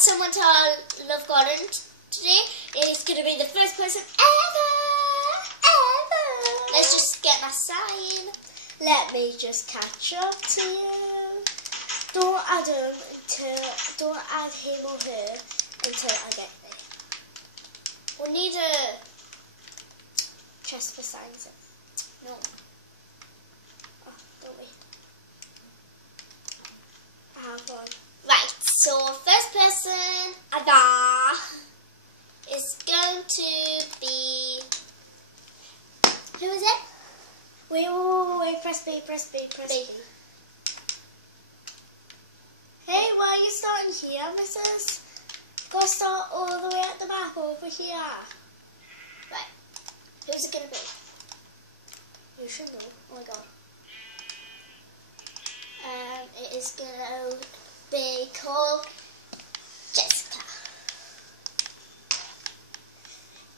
someone to our Love Garden today. It's going to be the first person ever. Let's just get my sign. Let me just catch up to you. Don't add him or her until I get there. We'll need a chest for signs. No. Oh, don't we? I have one. Right, so first person Ada is going to be, who is it? Wait, press B. B. Hey, why are you starting here, missus? Gotta start all the way at the back over here. Right, who's it going to be? You should know. Oh my god. It is going to be called Jessica.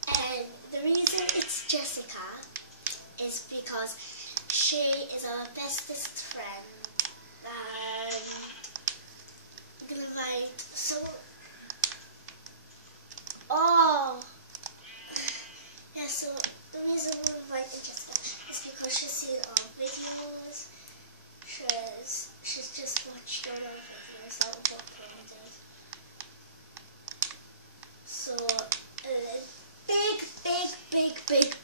And the reason it's Jessica is because she is our bestest friend. I'm gonna write so. Oh, yeah. So the reason we're writing Jessica is because she's seen our videos. She's just watched all our videos that we've uploaded. So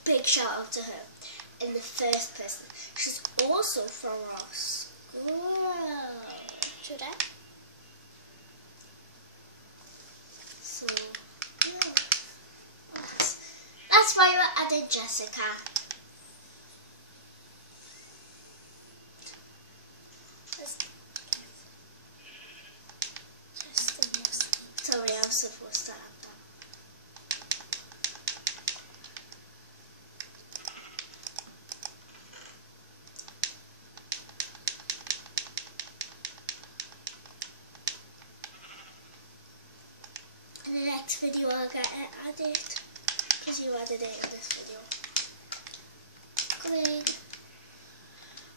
big shout out to her. In the first person. She's also from our school. Today? So, yeah. That's why we're adding Jessica. Sorry, I was supposed to add that. In the next video I'll get it added, because you added it in this video. Great.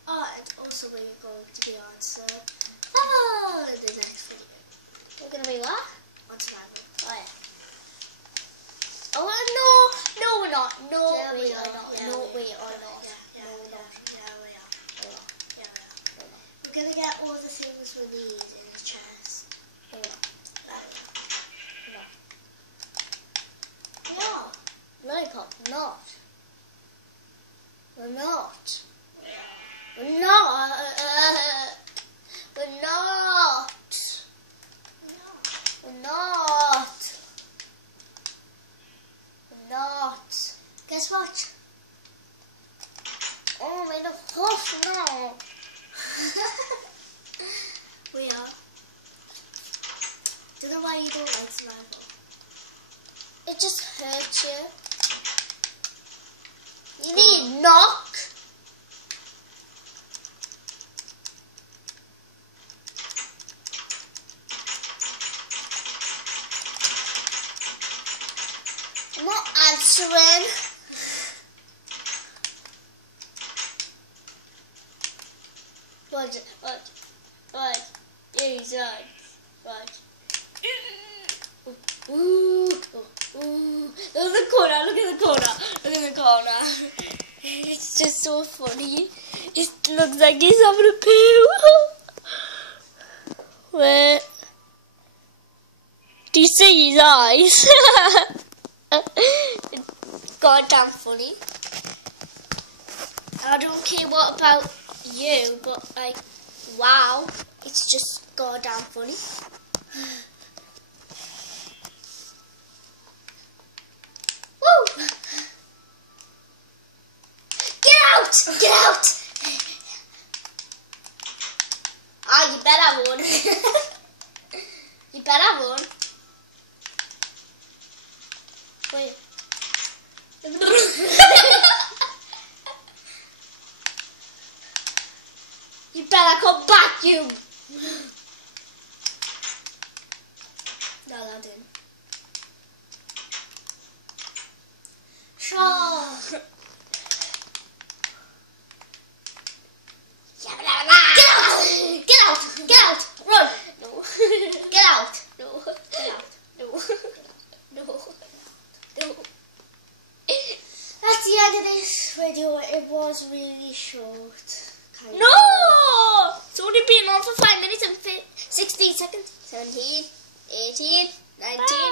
Oh, and also we're going to be on survival in the next video. We're going to be what? On survival. Oh yeah. Oh no, we're not. No, Yeah, we we are are. not. Yeah, No, we we are. are not. Yeah, No, we're not. we are. We're not. Yeah, we are. We're not. We're gonna get all the things we need in the chest. We're not. Yeah. Lollipop, not. We're not. Yeah. We're not. We're not. We're not. We're not. Guess what? Oh, made a horse now. We are. Don't know why you don't like survival. It just hurts you. You need knock. I'm not answering. What? Jesus. What? Ooh. Look at the corner. It's just so funny. It looks like he's having a poo. Where? Do you see his eyes? It's goddamn funny. I don't care what about you, but like, wow, it's just goddamn funny. Woo! Get out! Ah, you better have one. You better have one. Wait. You better come back, you. No, I didn't. Sure. Get out! Run! No. Get out! No. Get out. end of this video. It was really short. Kind No! It's only been on for 5 minutes and 16 seconds. 17, 18, 19.